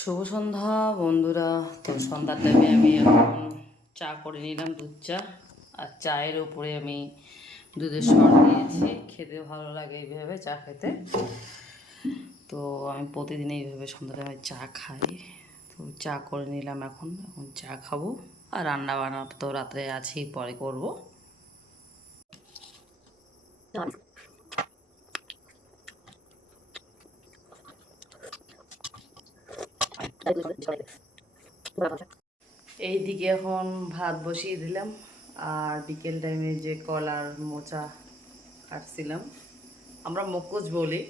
শুভ সন্ধ্যা, বন্ধুরা। তো সন্ধ্যার টাইমে আমি এখন চা করে নিলাম, দুধ চা। আর চায়ের উপরে আমি দুধের সর দিয়েছি। খেতে ভালো লাগে এইভাবে চা খেতে। তো আমি প্রতিদিন এইভাবে সন্ধ্যা টাইমে চা খাই। তো চা করে নিলাম এখন এখন চা খাব। আর রান্না বান্না তো রাত্রে আছেই, পরে করব। এই দিকে এখন ভাত বসিয়ে দিলাম, আর বিকেল টাইমে যে কলার মোচা কাটছিলাম, আমরা মকুজ বলি,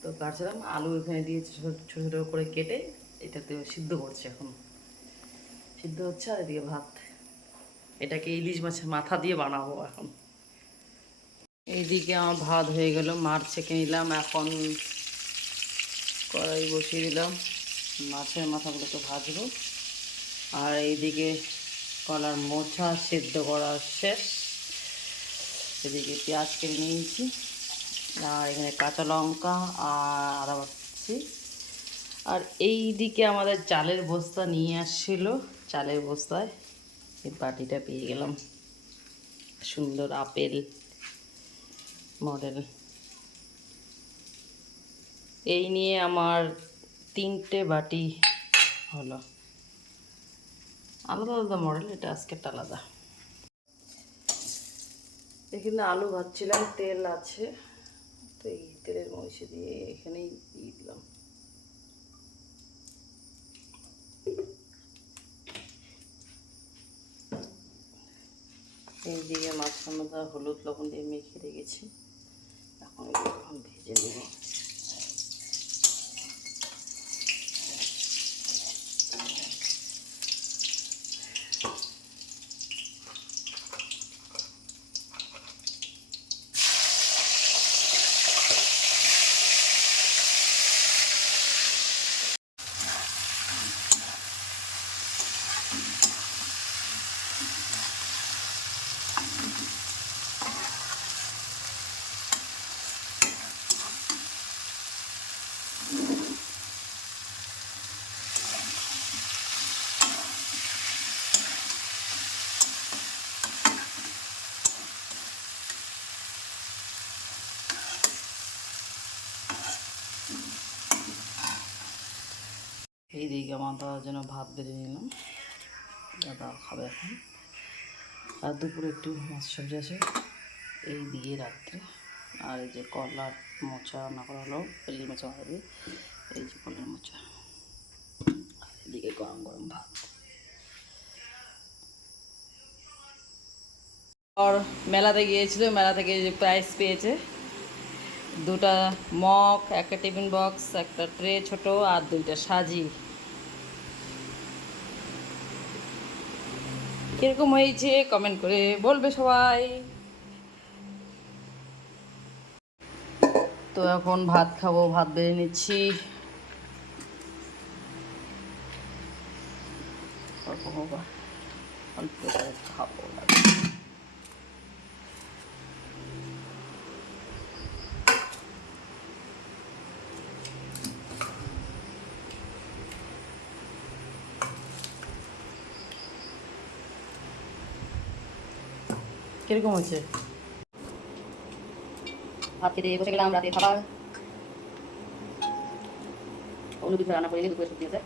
তো কাটছিলাম, আলু এখানে দিয়ে ছোটো ছোটো করে কেটে এটাতে সিদ্ধ করছে এখন। সিদ্ধ হচ্ছে আর এদিকে ভাত, এটাকে ইলিশ মাছের মাথা দিয়ে বানাবো এখন। এইদিকে আমার ভাত হয়ে গেল, মাছ ছেঁকে নিলাম, এখন কড়াই বসিয়ে দিলাম। মাছের মাথাগুলোকে ভাজবো। আর এইদিকে কলার মোছা সেদ্ধ করা শেষ। এদিকে পেঁয়াজ কেটে নিয়েছি। আর এখানে কাঁচা লঙ্কা আর আদা বাটছি আর এই দিকে আমাদের চালের বস্তা নিয়ে আসছিল। চালের বস্তায় এই বাটিটা পেয়ে গেলাম। সুন্দর আপেল মডেল। এই নিয়ে আমার তিনটে বাটি হলো। আলাদা আলাদা মডেল এটা আজকেরটা আলাদা। এখানে আলু ভাজছিলাম, তেল আছে। তো এই তেলের মহিষে দিয়ে এখানেই দিয়ে দিলাম। এইদিকে মাঝখানে মধ্যে হলুদ লবণ দিয়ে মেখে রেখেছি। এখন এখন ভেজে নেব। এই দিকে দাদার জন্য ভাত বেড়ে নিলাম দাদা খাবে এখন। আর দুপুরে একটু মাছ সবজি আছে। এই দিয়ে রাত্রে। আর এই যে কলার মোচা রান্না করা হলো পেলি মোচা হবে। এই যে কলার মোচা। আর এদিকে গরম গরম ভাত। আর মেলাতে গিয়েছিল মেলা থেকে যে প্রাইস পেয়েছে। দুটা মগ, একটা টিফিন বক্স, একটা ট্রে ছোট আর দুইটা সাজি। কীরকম হয়েছে কমেন্ট করে বলবে সবাই। তো এখন ভাত খাব, ভাত বেড়ে নিচ্ছি। অল্প খাব। কীরকম হচ্ছে? ভাত খেতে বসে গেলাম রাতে খাবার। অন্য কিছু রান্না করিনি দুপুরে সবজি আছে।